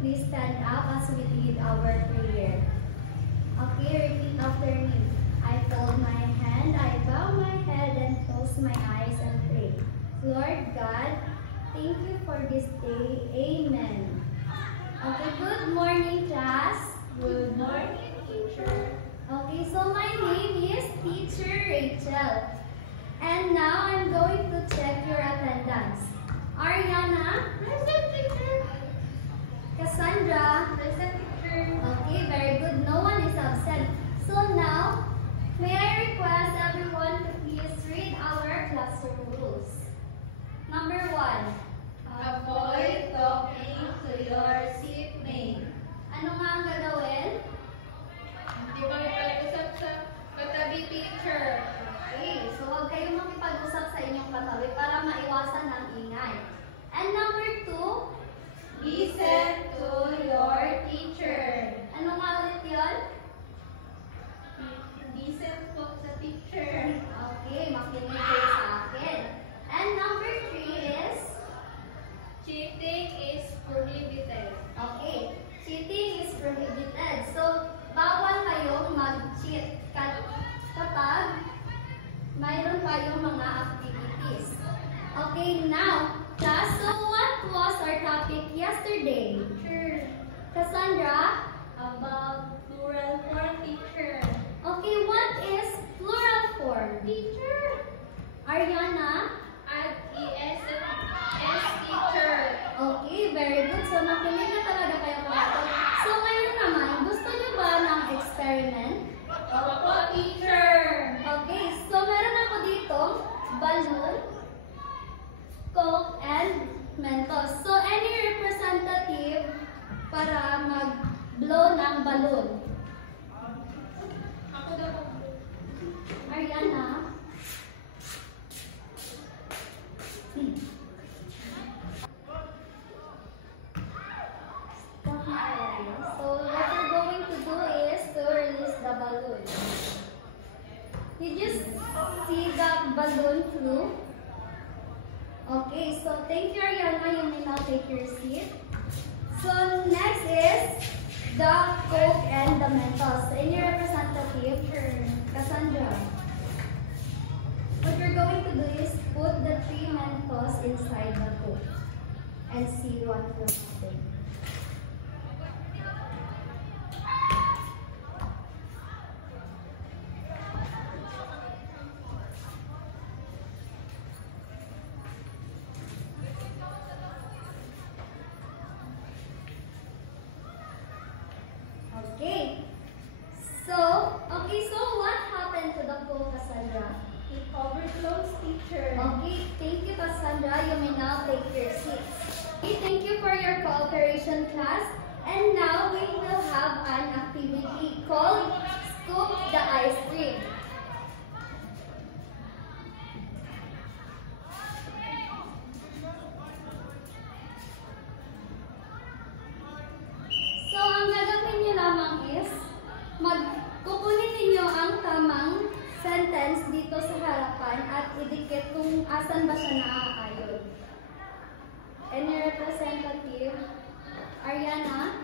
please stand up as we lead our prayer. Okay, repeat after me. I fold my hand, I bow my head and close my eyes and pray. Lord God, thank you for this day. Amen. Okay, good morning, class. Good morning, teacher. Okay, so my name is Teacher Rachel. And now I'm going to check your attendance. Ariana? Present, teacher. Cassandra? Present, teacher. Okay, very good. No one is absent. So now, may I request everyone to please read our classroom rules. Number 1. Avoid talking to your seatmate. Ano nga ang gagawin? Hindi makipag-usap sa katabi, teacher. Okay, so huwag kayong makipag-usap sa inyong katabi para maiwasan ang ingay. And number 2, Listen to your teacher. ano nga ulit yun? Listen po sa teacher. Okay, makinig kayo sa akin. And number 3 is, Cheating is prohibited. okay, cheating is prohibited. So, bawal kayong mag-cheat kapag mayroon kayong mga activities. Okay, now, class, so what was our topic yesterday? Teacher, Cassandra? about plural form, teacher. Okay, what is plural form? Teacher, Ariana? add es s, teacher. Okay, very good. So, nakinig na talaga kayo kahapon. So, ngayon naman, gusto niyo ba ng experiment? Opo, teacher. Okay, so meron ako dito, balloon, Coke, and Mentos. So, any representative para mag-blow ng balloon? Ako daw po. Ariana? So, what you're going to do is to release the balloon. Did you see the balloon flew? Okay, so thank you, Ariana. You may now take your seat. So, next is the Coke and the Mentos. Any representative? Cassandra. What you're going to do is put the 3 Mentos inside the Coke and see what will happen. Okay. So what happened to the Coke, Cassandra? It overflows, teacher. Okay, thank you, Cassandra. You may now take your seats. Okay, thank you for your cooperation, class. And now we will have an activity called Scoop the Ice Cream. So, ang gagawin niyo lamang is kukunin ninyo ang tamang sentence dito sa harapan at idikit kung asan ba siya naaayon. Any representative? Ariana?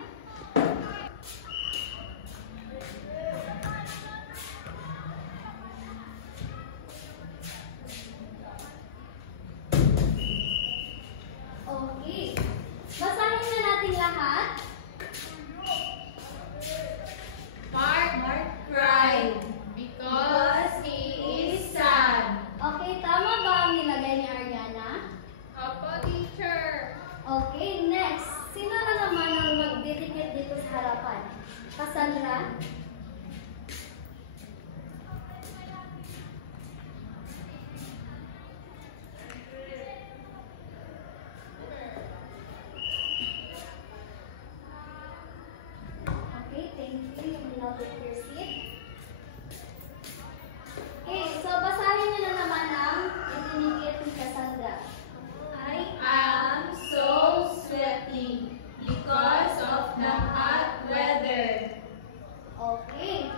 Okay. Basahin na natin lahat. Mark cried because he is sad. Okay, tama ba ang nilagay ni Ariana? Opo, teacher. Okay, next. Sino na naman ang magdidikit dito sa harapan? Cassandra? Okay, thank you. You may now take your seat. Okay, so basahin niyo na naman ang idinikit ni Cassandra. I am so sweaty because of the hot weather. Okay.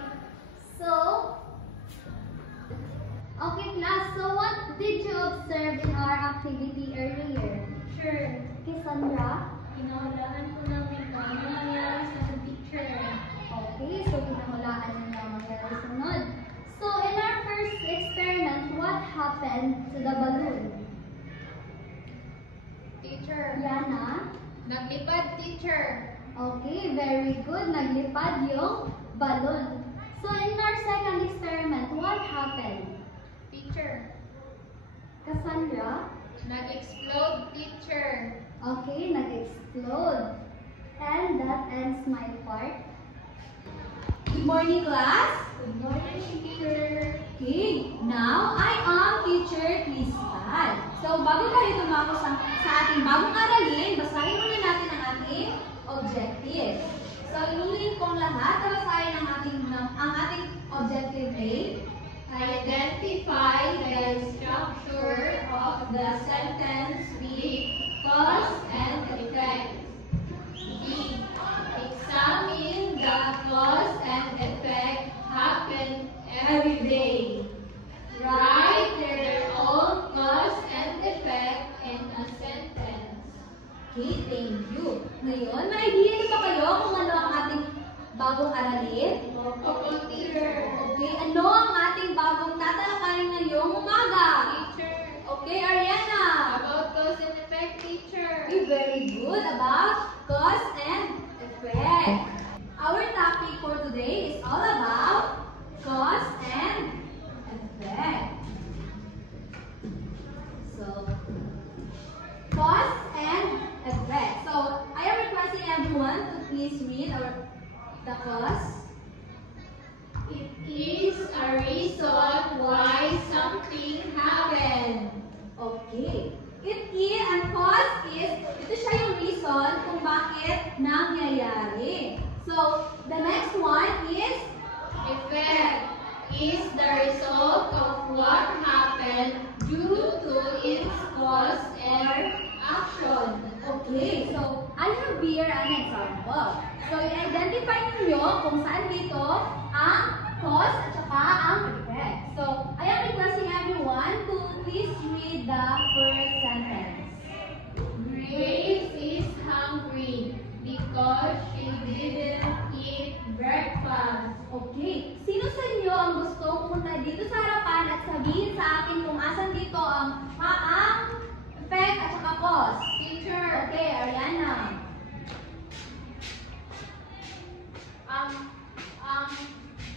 So, okay class, so what did you observe in our activity earlier? Sure. Cassandra? Pinaunahan po namin na ano nangyari sa teacher. Okay, so pinahulaan niyo ang mangyari sunod. So in our first experiment, what happened to the balloon? Teacher. Yana? Naglipad, teacher. Okay, very good. Naglipad yung balloon. So in our second experiment, what happened? Teacher. Cassandra? Nag-explode, teacher. Okay, nag-explode. And that ends my part. Good morning, class. Good morning, teacher. Okay, now I am teacher Crystal. So, bago tayo tumako sa ating bagong aralin, basahin muna natin ang ating objective. So, inulit kong lahat, basahin ang ating objective A. Identify the structure of the sentence with cause and effect. B. Examine the cause and effect happen every day. Write their own cause and effect in a sentence. Okay, thank you. Ngayon, may idea na ba kayo kung ano ang ating bagong aralin? Opo, teacher. Okay, ano ang ating bagong tatalakayin ngayong umaga? Teacher. Okay, Ariana. About cause and effect, teacher. Okay, very good. About cause and effect. Our topic for today is all about cause and effect. So, cause and effect. So, I am requesting everyone to please read the cause. It is a reason why something happened. Okay. It is, and cause is, ito siya yung reason kung bakit nangyayari. So, the next one is Effect is the result of what happened due to its cause or action. okay. So, I have here an example. So, i-identify ninyo kung saan dito ang cause at saka ang effect. So, I am requesting everyone to please read the first sentence. Grace is hungry because she didn't eat breakfast. Okay. Sino sa inyo ang gusto pumunta dito sa harapan at sabihin sa akin kung asan dito ang effect at saka cause? Teacher, Okay, Ariana.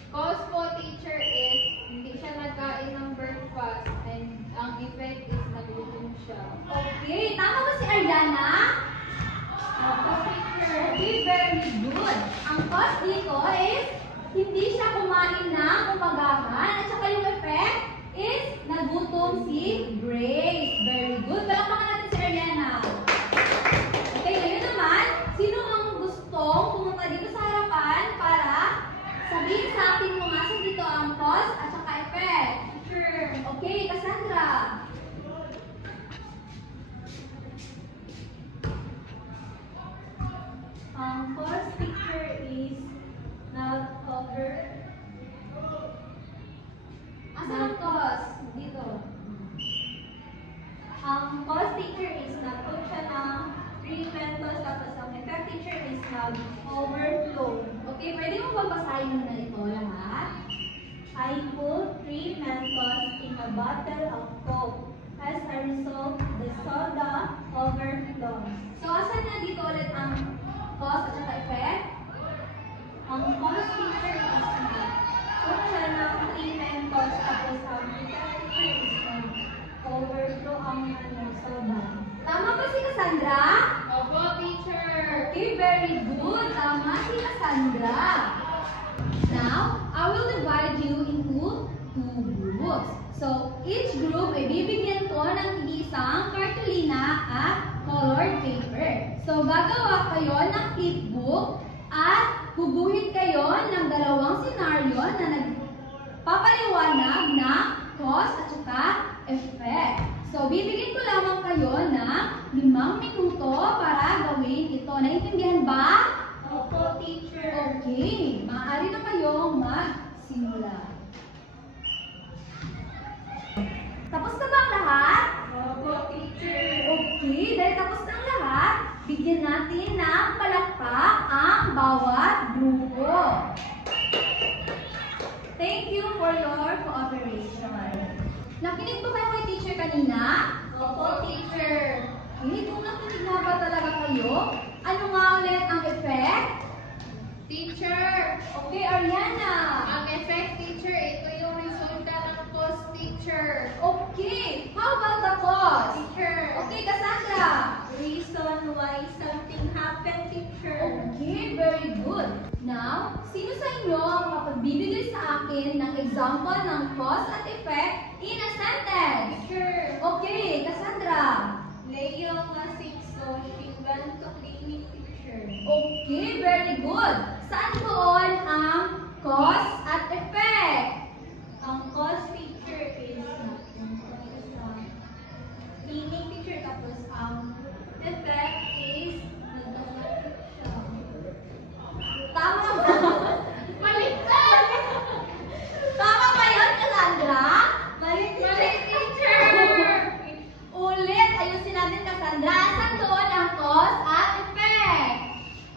cause po, teacher, is hindi siya nagkain ng breakfast and ang effect is nagutom siya. Okay, tama ba si Ariana? Opo, teacher. Okay, very good. Ang cause dito is hindi siya kumain ng umagahan at saka yung effect is nagutom si Grace. Very good. Palakpakan natin si Ariana. Okay, ngayon naman, sino ang gustong pumunta dito sa harapan para sabihin sa atin kung asan dito ang cause at saka effect? Teacher. Okay, Cassandra. First picture is not covered. Asan ang cause? Dito. Ang cause picture is nag-put siya ng 3 Mentos tapos ang effect picture is nag-overflow. Okay, pwede mo babasahin muna ito lahat? I put 3 Mentos in a bottle of Coke. As a result, the soda overflows. So, asan na dito ulit ang cause at saka effect? Ang cause picture is nag-put siya ng 3 Mentos tapos ang effect picture is nag-overflow ang soda. Tama ba si Cassandra? Opo, teacher. Okay, very good. Tama si Cassandra. Now, I will divide you into 2 groups. So, each group ay bibigyan ko ng isang cartolina at colored paper. So, gagawa kayo ng flipbook at huguhin kayo ng 2 senaryo na nagpapaliwanag ng cause at saka effect. So, bibigyan ko lamang kayo ng 5 minuto para gawin ito. Naintindihan ba? Opo, teacher. Okay, maaari na kayong magsimula. Tapos na ba ang lahat? Opo, teacher. Okay, dahil tapos na ang lahat, bigyan natin ng palakpak for your cooperation. Nakinig ba kayo kay teacher kanina? Opo, teacher. Okay, kung nakinig nga ba talaga kayo, ano nga ulit ang effect? Teacher, Okay, Ariana. ang effect, teacher, ito yung resulta ng cause, teacher. Okay, how about the cause? Teacher. Okay, Cassandra. Reason why something happened, teacher. Okay, very good. Now, sino sa inyo ang makapagbibigay sa akin ng example ng cause at effect in a sentence? Teacher. Okay, Cassandra. Leo was sick, so she went to clinic, teacher. Okay, very good. Saan doon ang cause at effect? Ang cause, teacher, is clinic, teacher, tapos ang effect is nagkasakit siya. Tama ba? Baliktad! Tama ba yun, Cassandra? Balik, teacher! Ulit, ayusin natin, Cassandra. Saan doon ang cause at effect?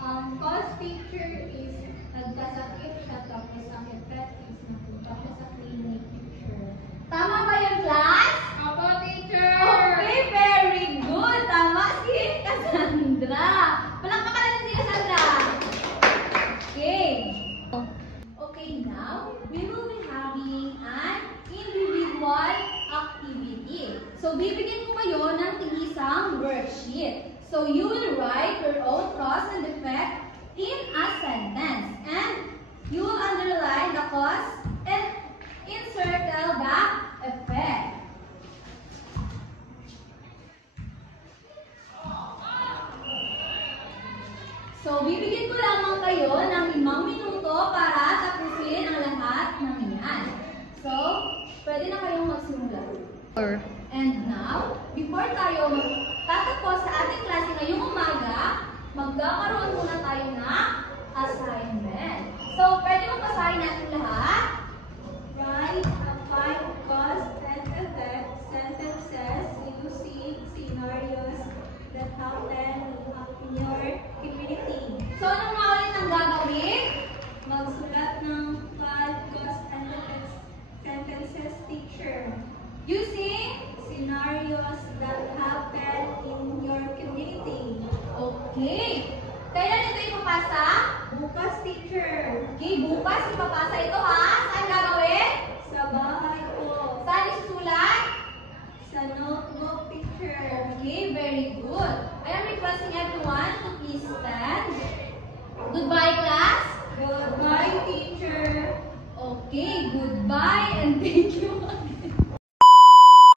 Ang cause, teacher, is nagkasakit siya, tapos ang effect is napunta siya sa clinic, teacher. Tama ba yun, class? Opo, teacher! Okay, very good. Tama si Cassandra. Palakpakan natin si Cassandra. Okay. Okay, now we will be having an individual activity. So, bibigyan ko kayo ng isang worksheet. So, you will write your own cause and effect in a sentence. And you will underline the cause and encircle the effect. So, bibigyan ko lamang kayo ng 5 minuto para tapusin ang lahat ng yan. So, pwede na kayong magsimula. And now, before tayo magtatapos sa ating klase ngayong umaga, magkakaroon muna tayo ng assignment. So, pwede mo basahin natin lahat. Write a 5 cause and effect sentences using scenarios that happen in your community. So, ano nga ulit ang gagawin? Magsulat ng 5 cause and effect sentences, teacher. Using? Scenarios that happen in your community. Okay. Kailan ito ipapasa? Bukas, teacher. Okay, bukas ipapasa ito ha. Saan gagawin? Sa bahay ko. Saan isusulat? Sa notebook, teacher. Okay, very good. I am requesting everyone to please stand. Goodbye, class. Goodbye, teacher. Okay, goodbye and thank you again.